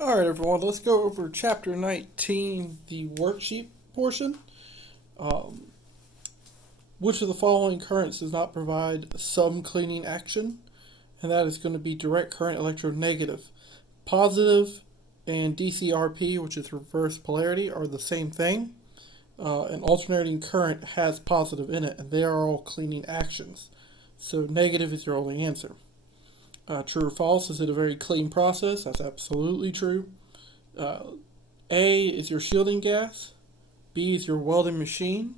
Alright everyone, let's go over chapter 19, the worksheet portion. Um, which of the following currents does not provide some cleaning action? And that is going to be direct current electronegative. Positive and DCRP, which is reverse polarity, are the same thing. An alternating current has positive in it, and they are all cleaning actions. So negative is your only answer. True or false? Is it a very clean process? That's absolutely true. Uh, A is your shielding gas. B is your welding machine.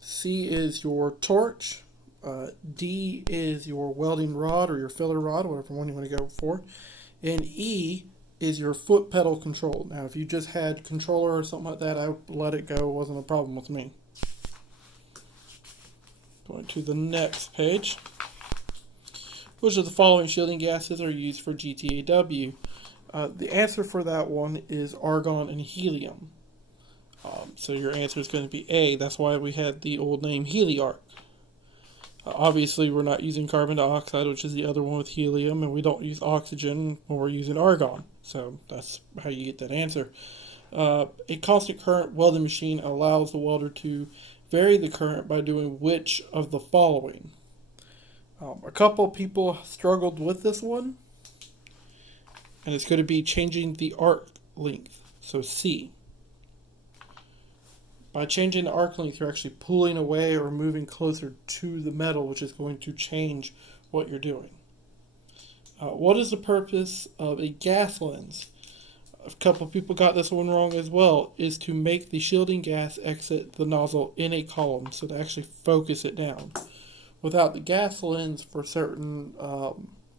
C is your torch. D is your welding rod or your filler rod, whatever one you want to go for. And E is your foot pedal control. Now, if you just had controller or something like that, I would let it go. It wasn't a problem with me. Going to the next page. Which of the following shielding gases are used for GTAW? The answer for that one is argon and helium. So your answer is going to be A. That's why we had the old name HeliArc. Obviously, we're not using carbon dioxide, which is the other one with helium, and we don't use oxygen when we're using argon. So that's how you get that answer. A constant current welding machine allows the welder to vary the current by doing which of the following? A couple people struggled with this one, and it's going to be changing the arc length. So C. By changing the arc length, you're actually pulling away or moving closer to the metal, which is going to change what you're doing. What is the purpose of a gas lens? A couple people got this one wrong as well, is to make the shielding gas exit the nozzle in a column, so to actually focus it down. Without the gas lens for certain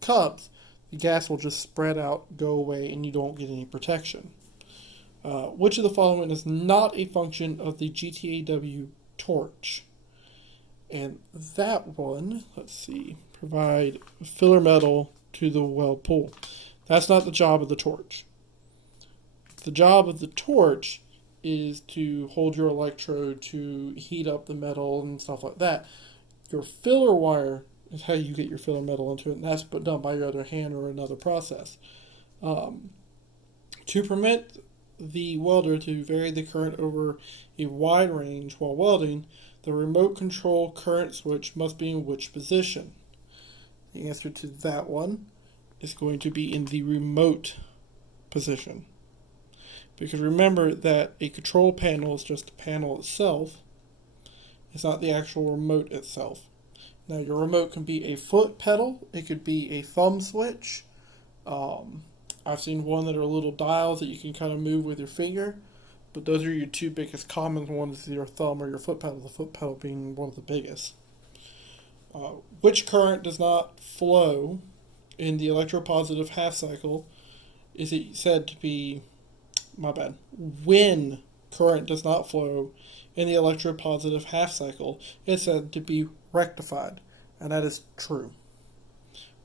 cups, the gas will just spread out, go away, and you don't get any protection. Which of the following is not a function of the GTAW torch? And that one, let's see, provide filler metal to the weld pool. That's not the job of the torch. The job of the torch is to hold your electrode to heat up the metal and stuff like that. Your filler wire is how you get your filler metal into it, and that's done by your other hand or another process. To permit the welder to vary the current over a wide range while welding, the remote control current switch must be in which position? The answer to that one is going to be in the remote position. Because remember that a control panel is just the panel itself. It's not the actual remote itself. Now, your remote can be a foot pedal. It could be a thumb switch. I've seen one that are little dials that you can kind of move with your finger. But those are your two biggest common ones, your thumb or your foot pedal. The foot pedal being one of the biggest. Which current does not flow in the electropositive half cycle is it said to be, when current does not flow in the electropositive half cycle, it's said to be rectified, and that is true.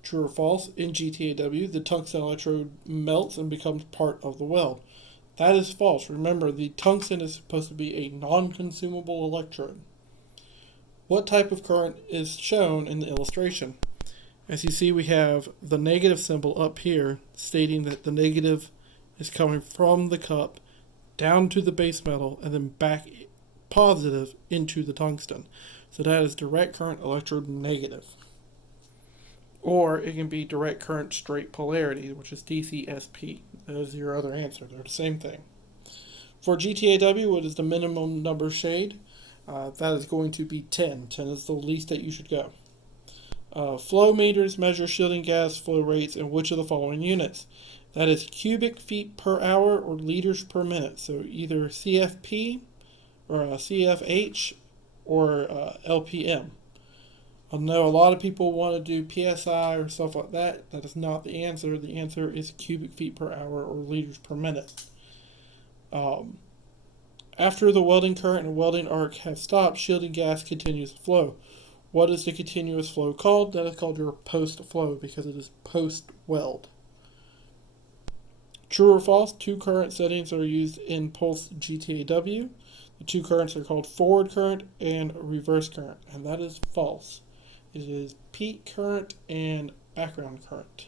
True or false? In GTAW, the tungsten electrode melts and becomes part of the weld. That is false. Remember, the tungsten is supposed to be a non-consumable electrode. What type of current is shown in the illustration? As you see, we have the negative symbol up here stating that the negative is coming from the cup down to the base metal and then back positive into the tungsten. So that is direct current electrode negative. Or it can be direct current straight polarity, which is DCSP. That is your other answer. They're the same thing. For GTAW, what is the minimum number shade? That is going to be 10. 10 is the least that you should go. Flow meters measure shielding gas flow rates in which of the following units? That is cubic feet per hour or liters per minute. So either CFP or CFH or LPM. I know a lot of people want to do PSI or stuff like that. That is not the answer. The answer is cubic feet per hour or liters per minute. After the welding current and welding arc have stopped, shielding gas continues to flow. What is the continuous flow called? That is called your post flow because it is post weld. True or false? Two current settings are used in pulse GTAW. The two currents are called forward current and reverse current, and that is false. It is peak current and background current.